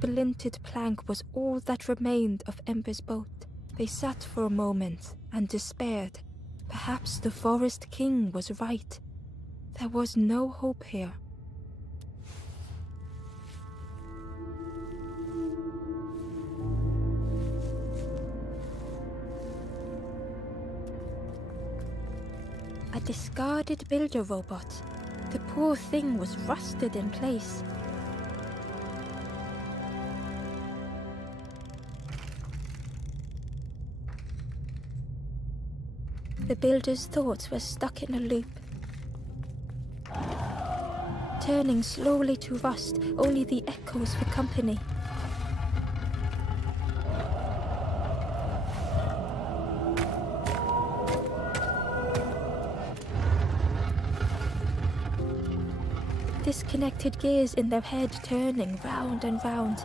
splintered plank was all that remained of Ember's boat. They sat for a moment and despaired. Perhaps the Forest King was right. There was no hope here. A discarded builder robot. The poor thing was rusted in place. The builder's thoughts were stuck in a loop, turning slowly to rust, only the echoes for company. Disconnected gears in their head turning round and round.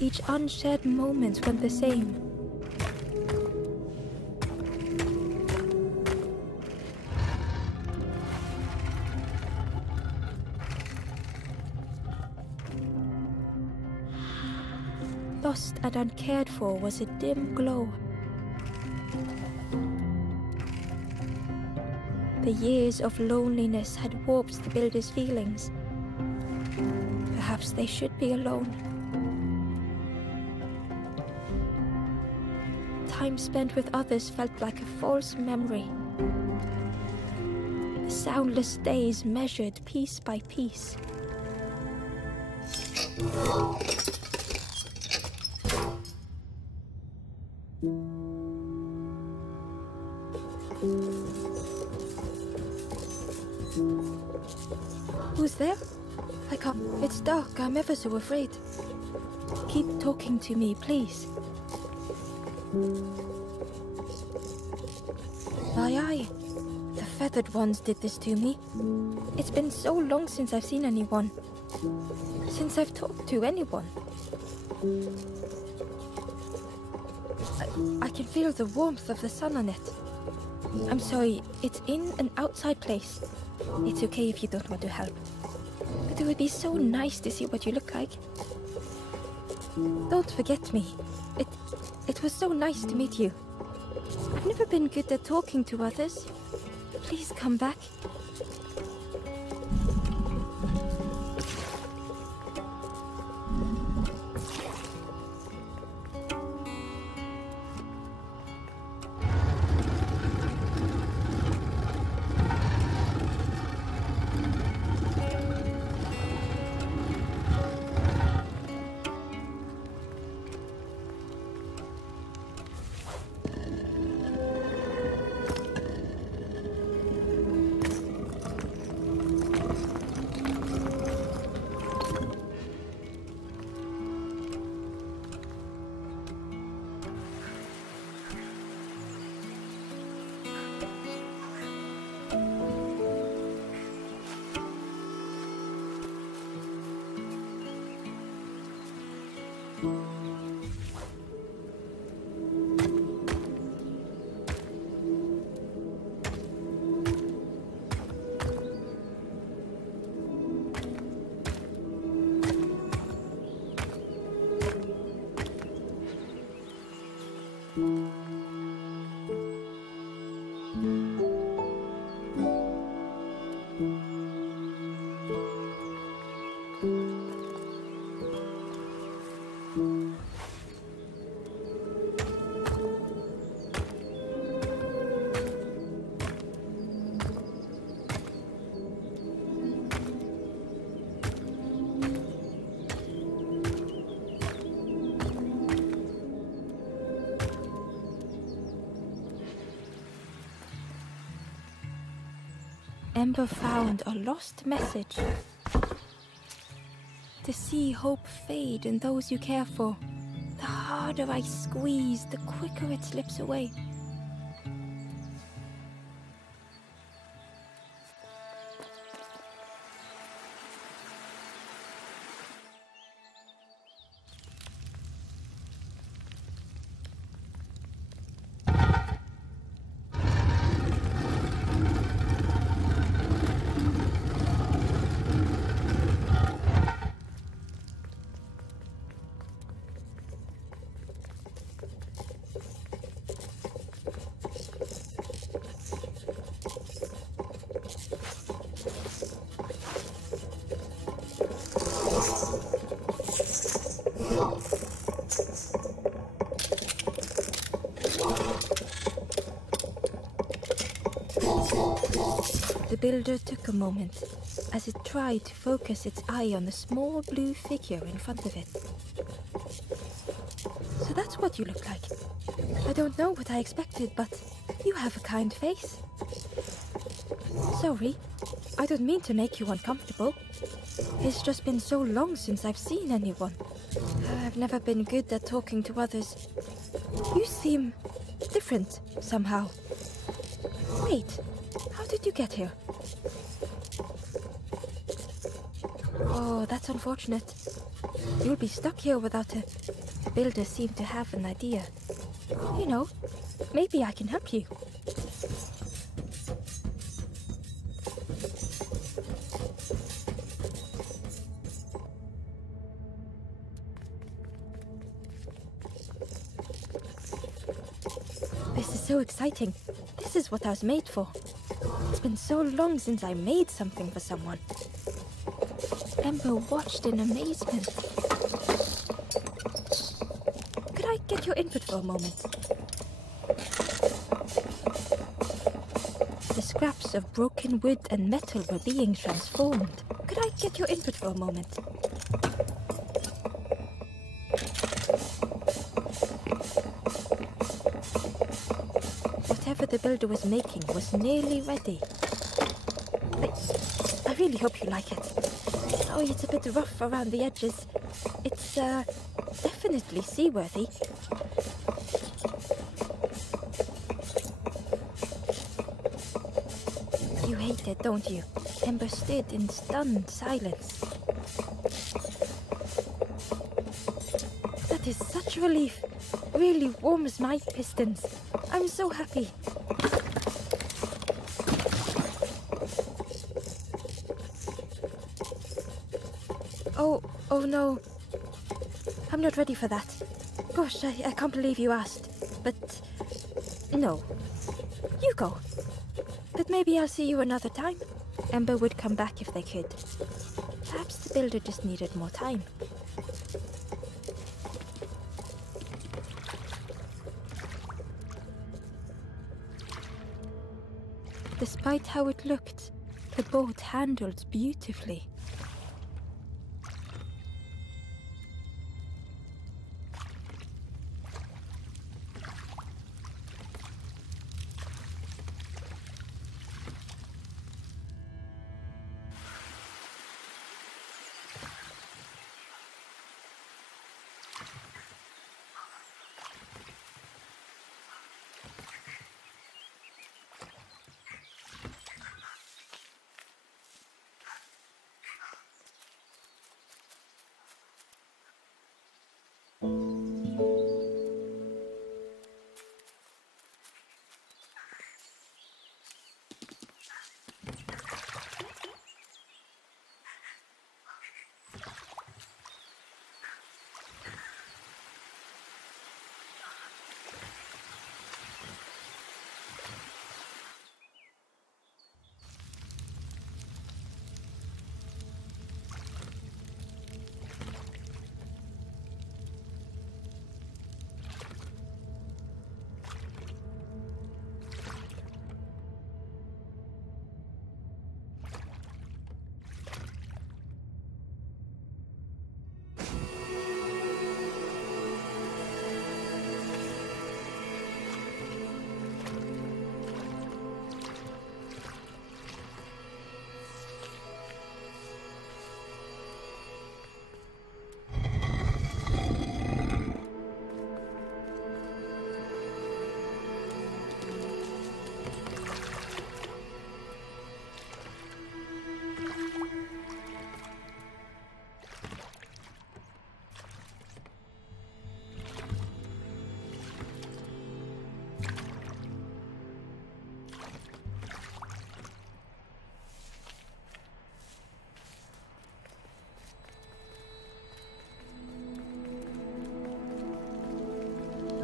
Each unshared moment went the same. Lost and uncared for was a dim glow. The years of loneliness had warped the builder's feelings. Perhaps they should be alone. Time spent with others felt like a false memory. The soundless days measured piece by piece. Who's there? I can't. It's dark. I'm ever so afraid. Keep talking to me, please. Aye. The feathered ones did this to me. It's been so long since I've seen anyone. Since I've talked to anyone. I can feel the warmth of the sun on it. I'm sorry, it's in an outside place. It's okay if you don't want to help. But it would be so nice to see what you look like. Don't forget me. It was so nice to meet you. I've never been good at talking to others. Please come back. Ember found a lost message. To see hope fade in those you care for, the harder I squeeze, the quicker it slips away. The builder took a moment as it tried to focus its eye on the small blue figure in front of it. So that's what you look like. I don't know what I expected, but you have a kind face. Sorry, I don't mean to make you uncomfortable. It's just been so long since I've seen anyone. I've never been good at talking to others. You seem different somehow. Wait, how did you get here? Oh, that's unfortunate. You'll be stuck here without a... The builder seemed to have an idea. You know, maybe I can help you. This is so exciting. This is what I was made for. It's been so long since I made something for someone. Ember watched in amazement. Could I get your input for a moment? The scraps of broken wood and metal were being transformed. Could I get your input for a moment? Whatever the builder was making was nearly ready. I really hope you like it. Sorry, it's a bit rough around the edges. It's, definitely seaworthy. You hate it, don't you? Ember stood in stunned silence. That is such relief. Really warms my pistons. I'm so happy. Oh no. I'm not ready for that. Gosh, I can't believe you asked. But no. You go. But maybe I'll see you another time. Ember would come back if they could. Perhaps the builder just needed more time. Despite how it looked, the boat handled beautifully.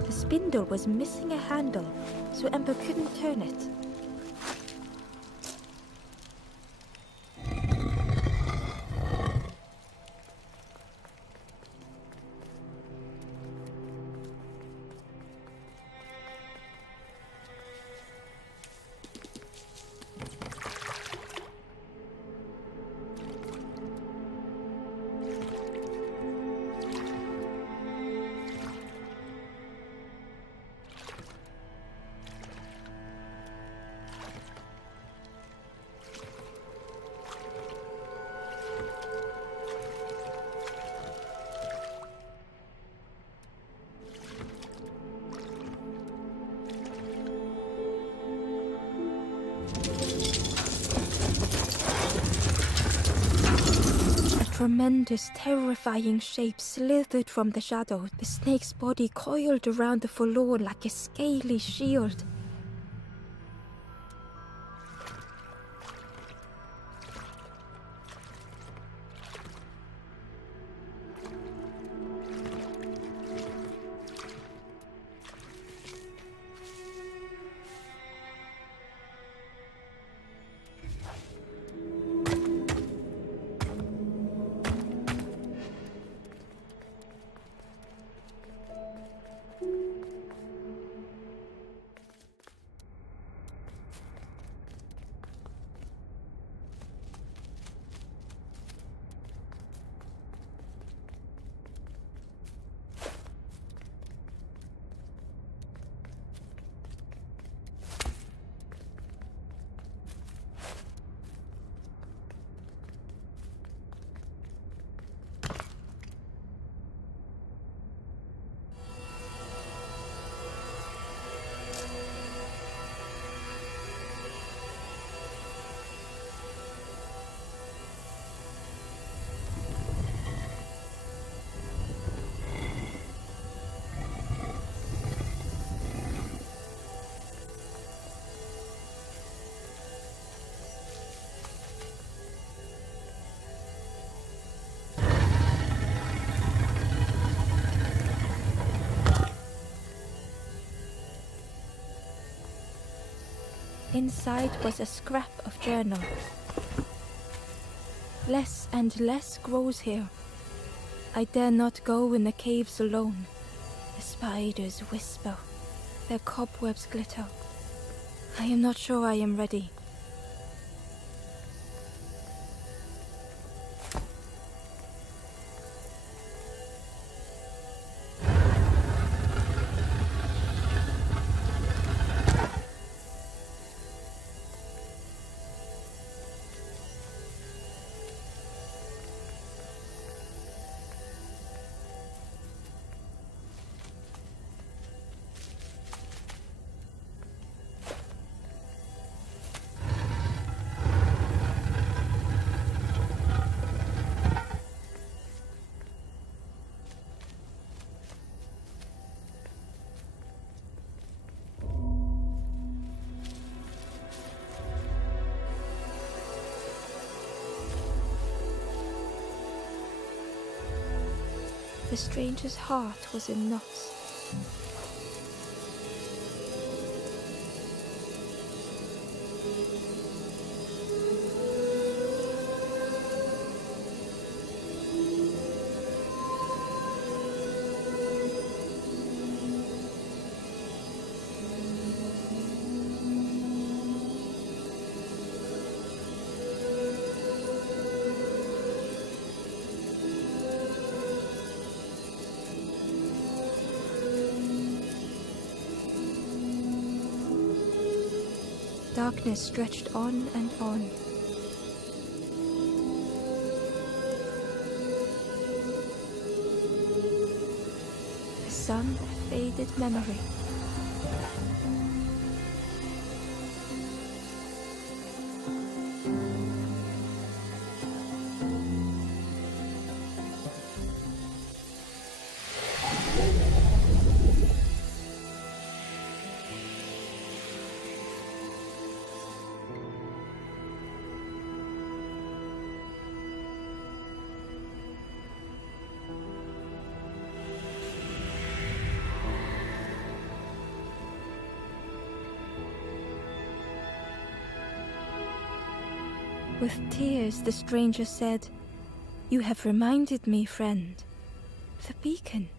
The spindle was missing a handle, so Ember couldn't turn it. A tremendous, terrifying shape slithered from the shadow. The snake's body coiled around the forlorn like a scaly shield. Inside was a scrap of journal. Less and less grows here. I dare not go in the caves alone. The spiders whisper. Their cobwebs glitter. I am not sure I am ready. The stranger's heart was in knots. Darkness stretched on and on. The sun faded memory. With tears, the stranger said, "You have reminded me, friend. The beacon."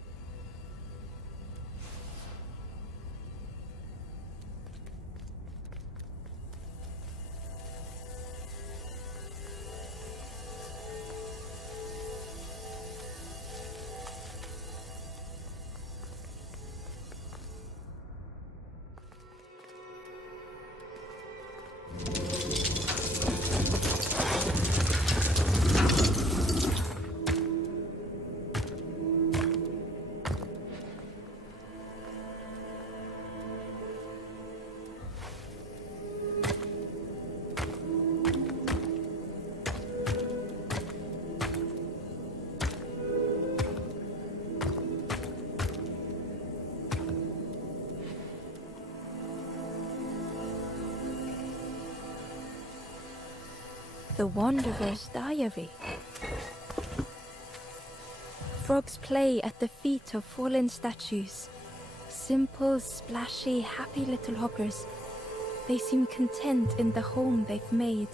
The Wanderer's Diary. Frogs play at the feet of fallen statues. Simple, splashy, happy little hoppers. They seem content in the home they've made.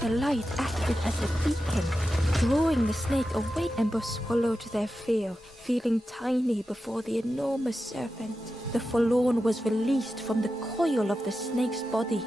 The light acted as a beacon, drawing the snake away. Ember swallowed their fear, feeling tiny before the enormous serpent. The forlorn was released from the coil of the snake's body.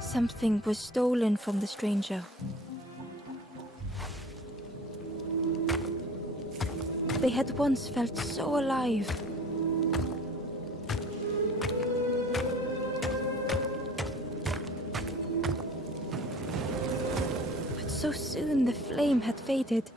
Something was stolen from the stranger. They had once felt so alive. But so soon the flame had faded.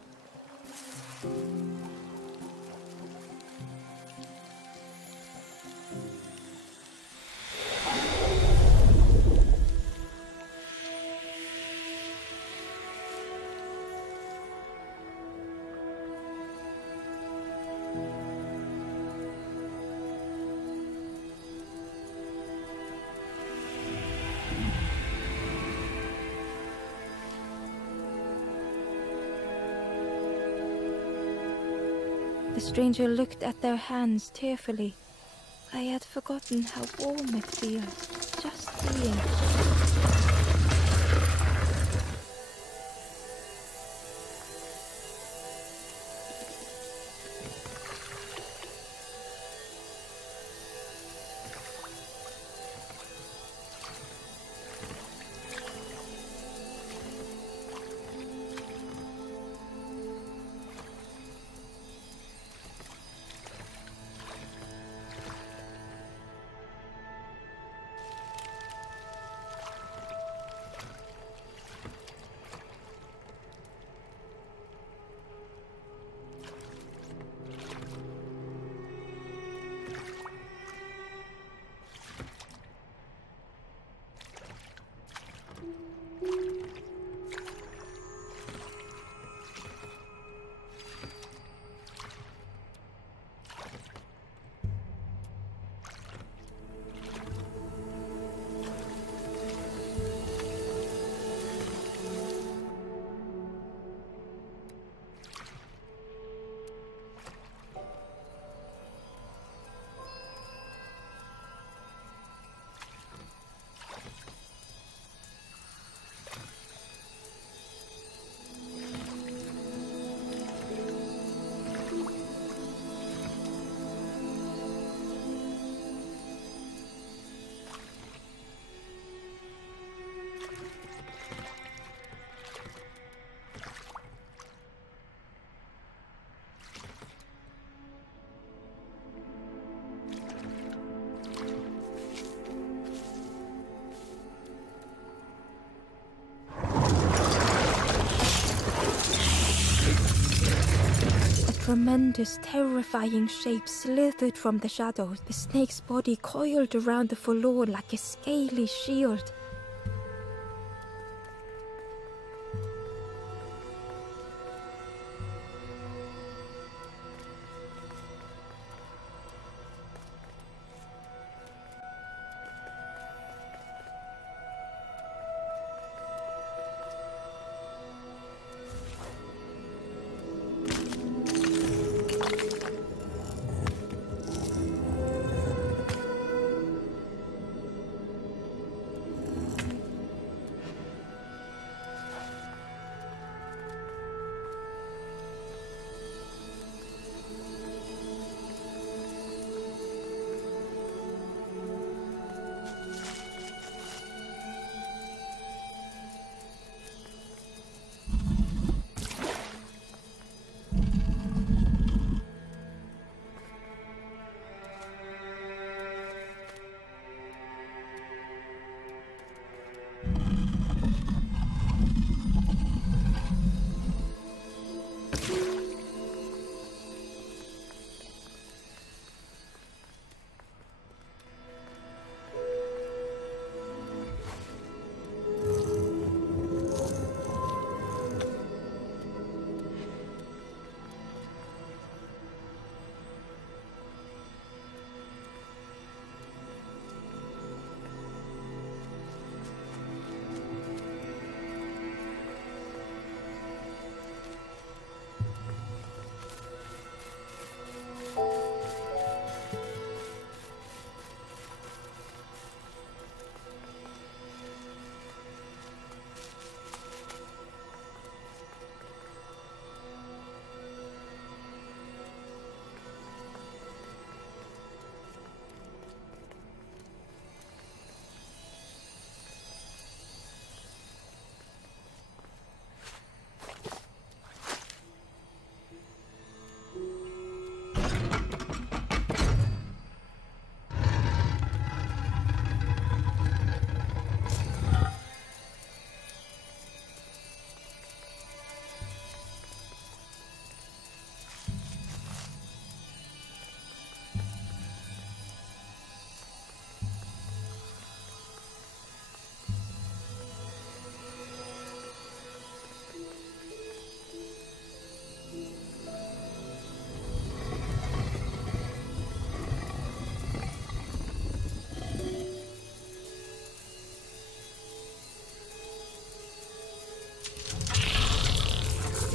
The stranger looked at their hands tearfully. I had forgotten how warm it feels, just being. tremendous, terrifying shape slithered from the shadows. The snake's body coiled around the forlorn like a scaly shield.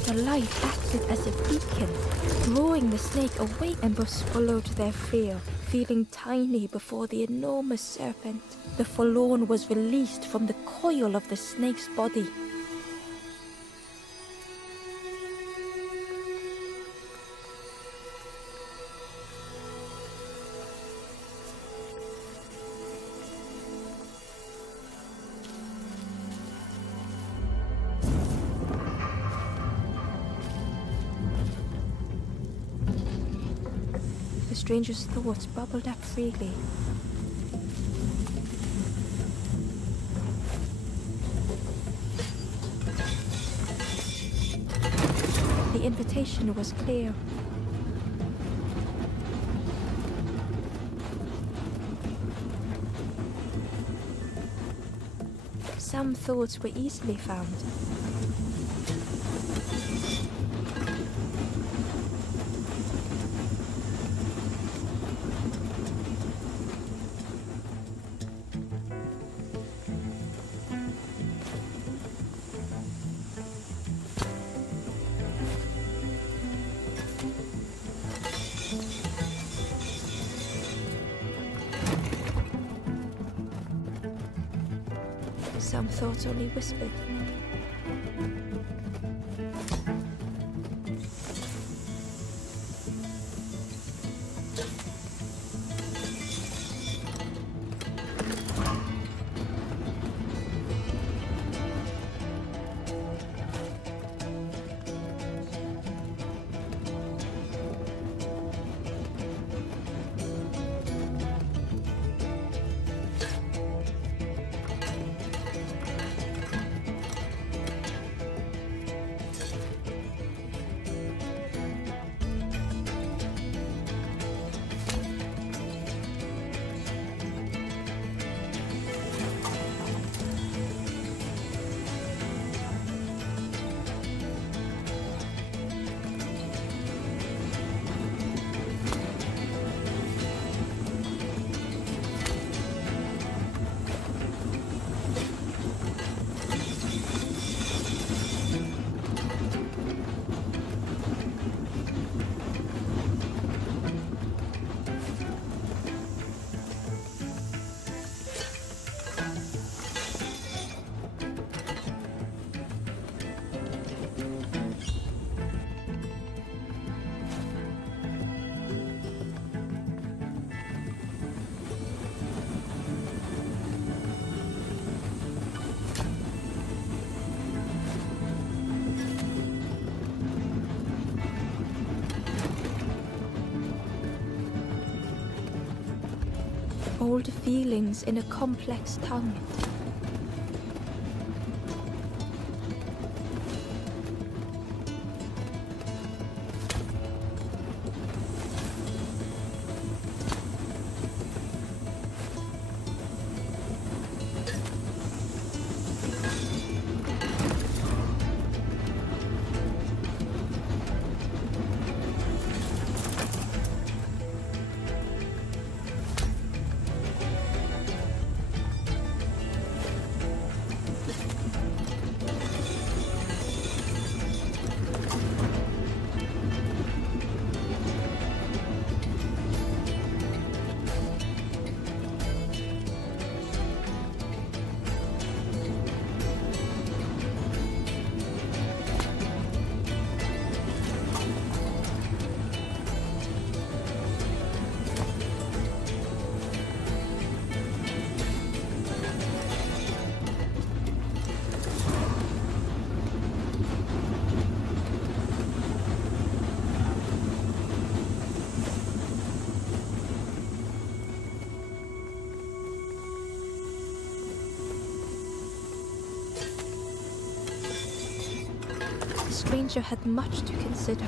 The light acted as a beacon, drawing the snake away. Ember swallowed their fear, feeling tiny before the enormous serpent. The forlorn was released from the coil of the snake's body. The stranger's thoughts bubbled up freely. The invitation was clear. Some thoughts were easily found. Some thoughts only whispered. old feelings in a complex tongue. The stranger had much to consider.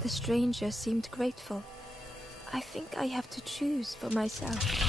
The stranger seemed grateful. I think I have to choose for myself.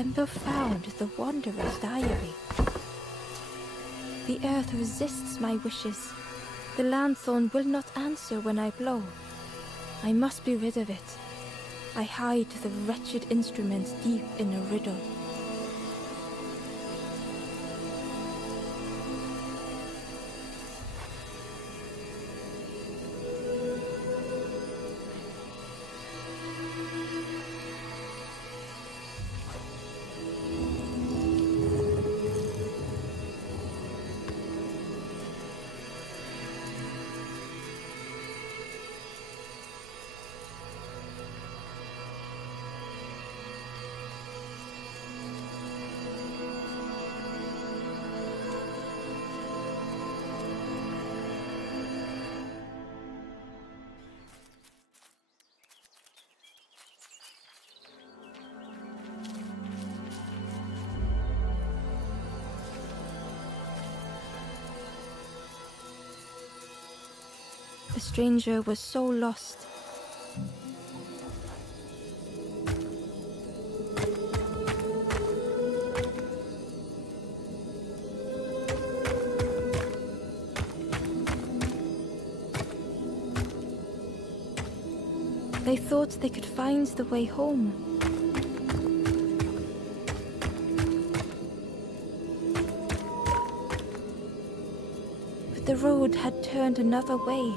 Ember found the Wanderer's diary. The earth resists my wishes. The lanthorn will not answer when I blow. I must be rid of it. I hide the wretched instrument deep in a riddle. The stranger was so lost. They thought they could find the way home. But the road had turned another way.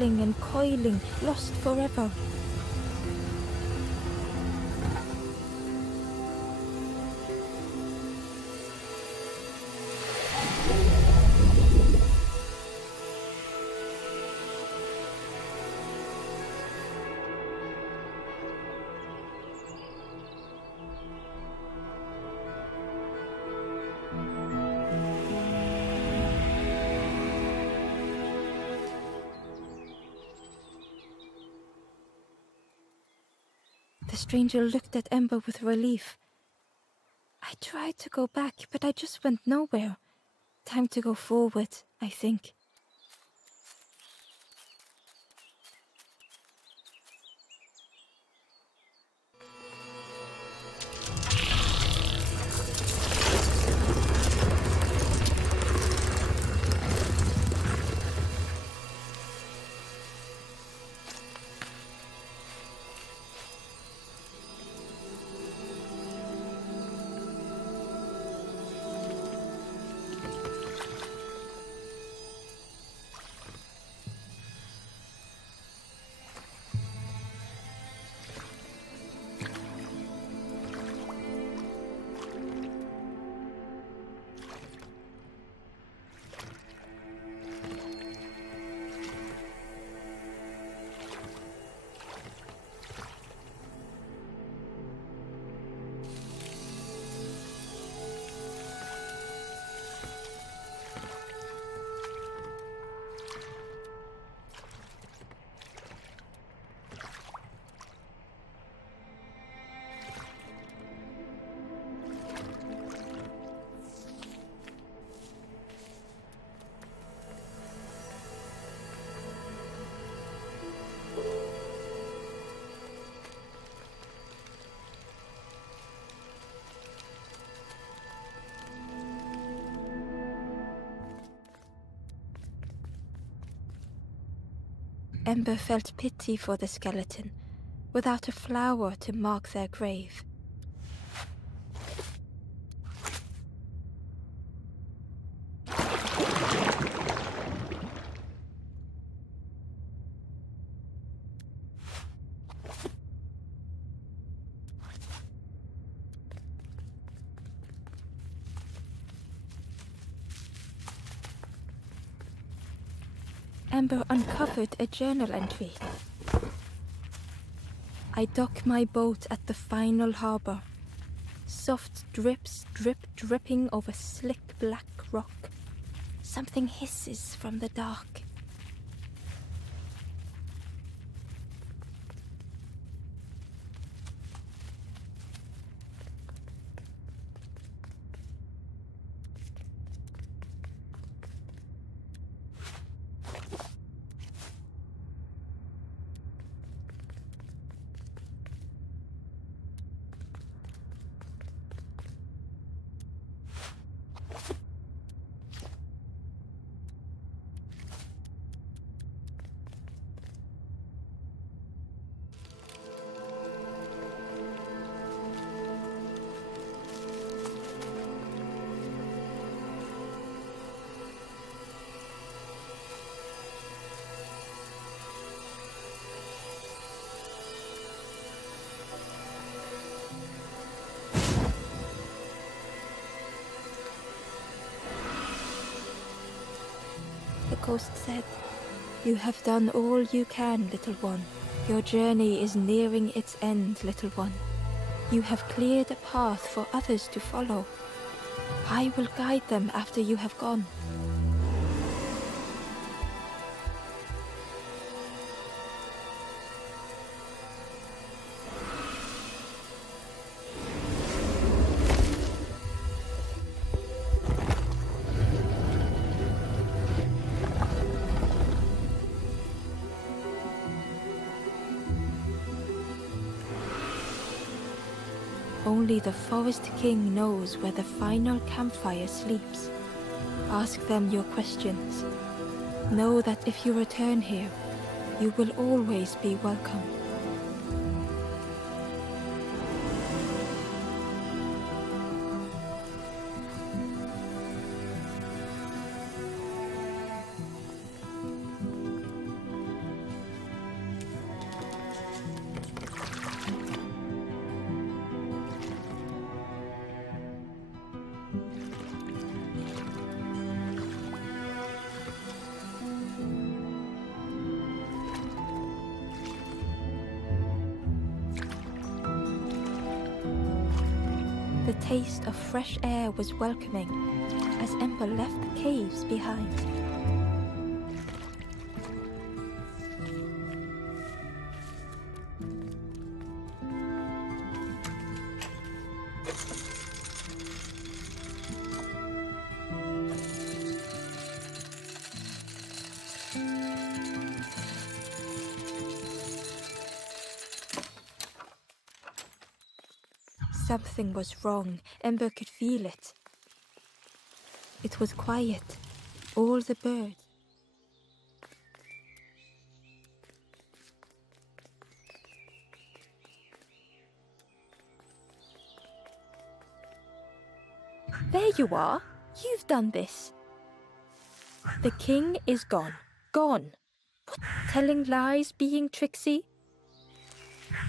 coiling and coiling, lost forever. The stranger looked at Ember with relief. I tried to go back, but I just went nowhere. Time to go forward, I think. Ember felt pity for the skeleton, without a flower to mark their grave. Ember uncovered a journal entry. I dock my boat at the final harbor. Soft drips dripping over slick black rock. Something hisses from the dark. The ghost said, "You have done all you can, little one. Your journey is nearing its end, little one. You have cleared a path for others to follow. I will guide them after you have gone." Only the Forest King knows where the final campfire sleeps. Ask them your questions. Know that if you return here, you will always be welcome. The taste of fresh air was welcoming as Ember left the caves behind. Something was wrong. Ember could feel it. It was quiet. All the birds. There you are. You've done this. The king is gone. Gone. What? Telling lies, being tricksy?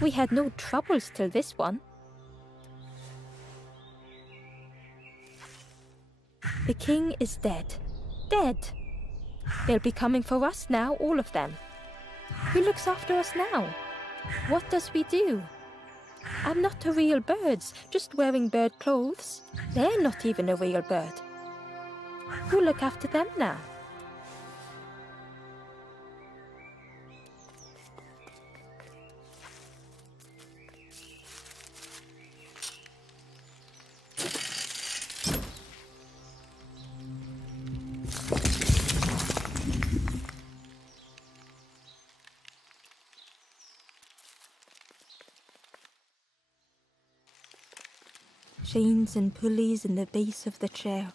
We had no troubles till this one. The king is dead. Dead. They'll be coming for us now, all of them. Who looks after us now? What does we do? I'm not a real bird, just wearing bird clothes. They're not even a real bird. Who look after them now? Chains and pulleys in the base of the chair.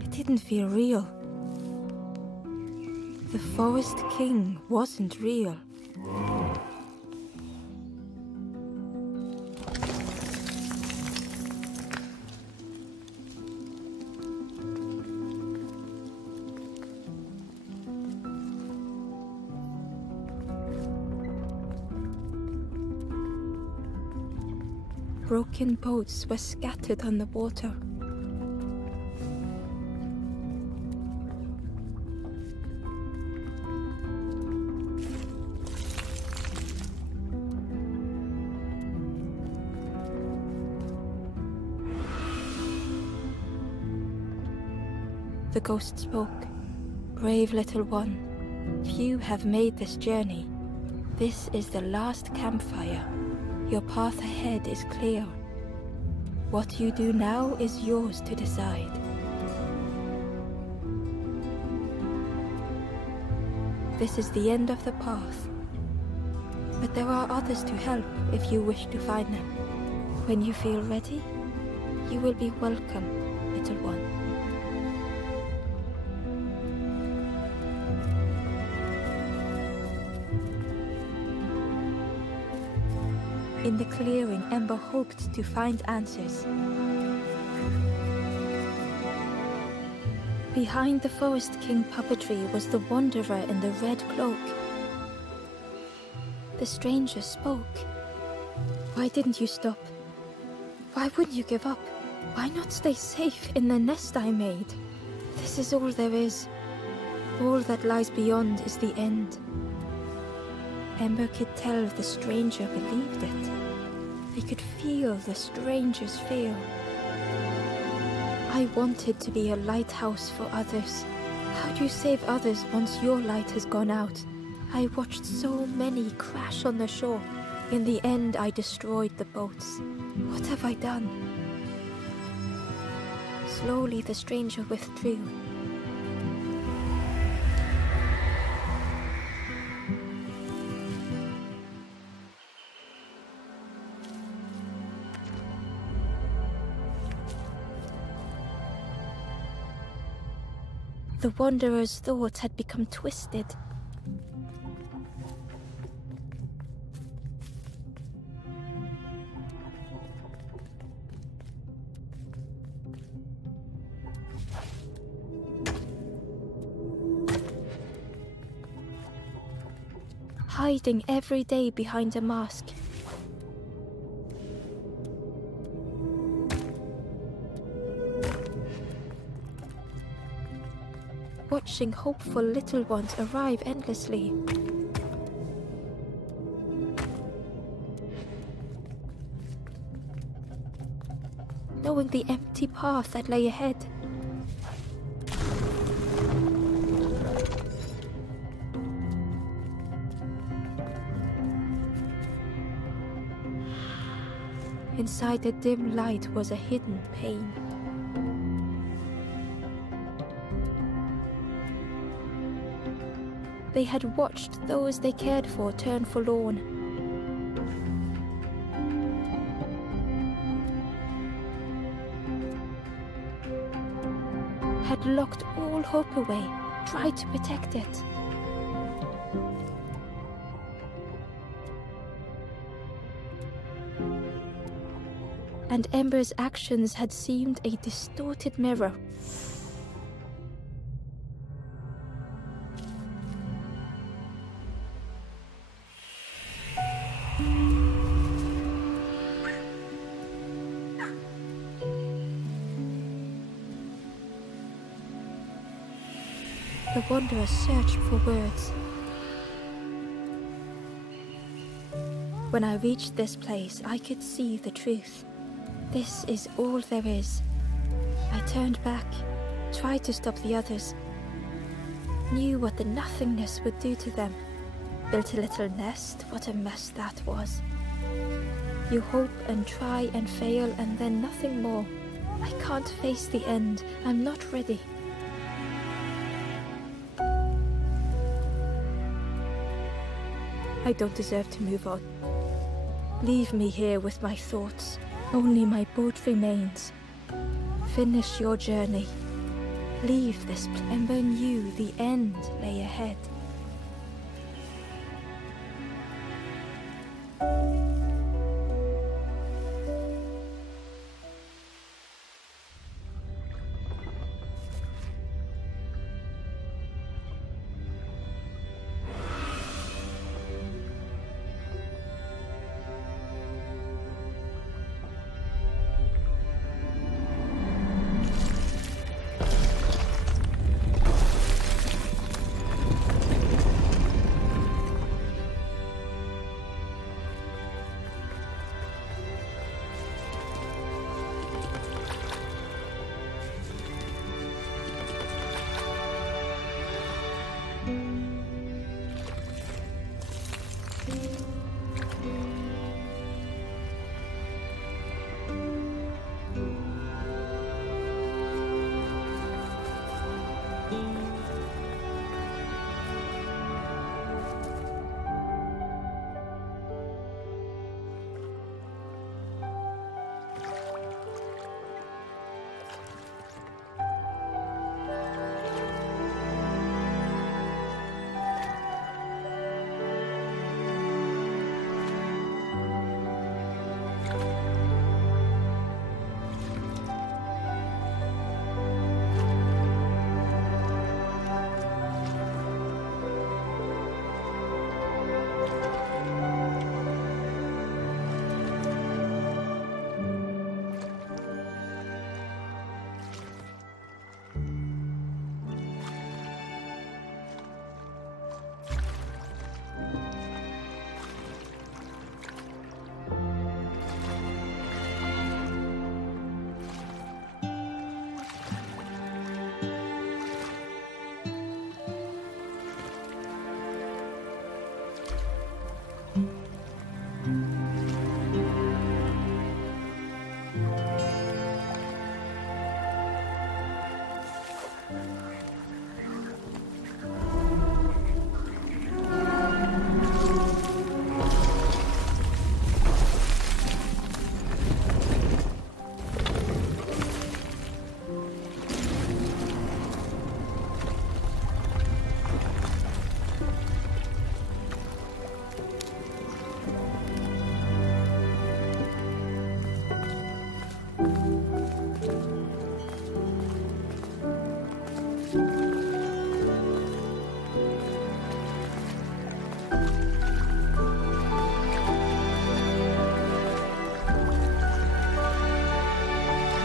It didn't feel real. The Forest King wasn't real. Broken boats were scattered on the water. The ghost spoke. Brave little one, few have made this journey. This is the last campfire. Your path ahead is clear. What you do now is yours to decide. This is the end of the path. But there are others to help if you wish to find them. When you feel ready, you will be welcome, little one. In the clearing, Ember hoped to find answers. Behind the Forest King puppetry was the wanderer in the red cloak. The stranger spoke. Why didn't you stop? Why wouldn't you give up? Why not stay safe in the nest I made? This is all there is. All that lies beyond is the end. Ember could tell the stranger believed it. They could feel the stranger's fear. I wanted to be a lighthouse for others. How do you save others once your light has gone out? I watched so many crash on the shore. In the end, I destroyed the boats. What have I done? Slowly, the stranger withdrew. The wanderer's thoughts had become twisted. Hiding every day behind a mask. watching hopeful little ones arrive endlessly. Knowing the empty path that lay ahead. Inside the dim light was a hidden pain. They had watched those they cared for turn forlorn. Had locked all hope away, tried to protect it. And Ember's actions had seemed a distorted mirror. The Wanderer searched for words. When I reached this place, I could see the truth. This is all there is. I turned back, tried to stop the others. Knew what the nothingness would do to them. Built a little nest, what a mess that was. You hope and try and fail and then nothing more. I can't face the end, I'm not ready. I don't deserve to move on. Leave me here with my thoughts. Only my boat remains. Finish your journey. Leave this place. Ember knew the end lay ahead.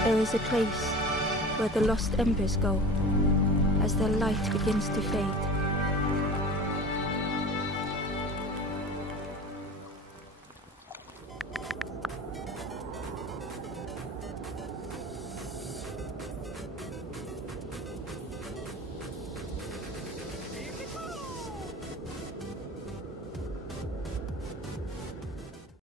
There is a place where the lost embers go, as their light begins to fade.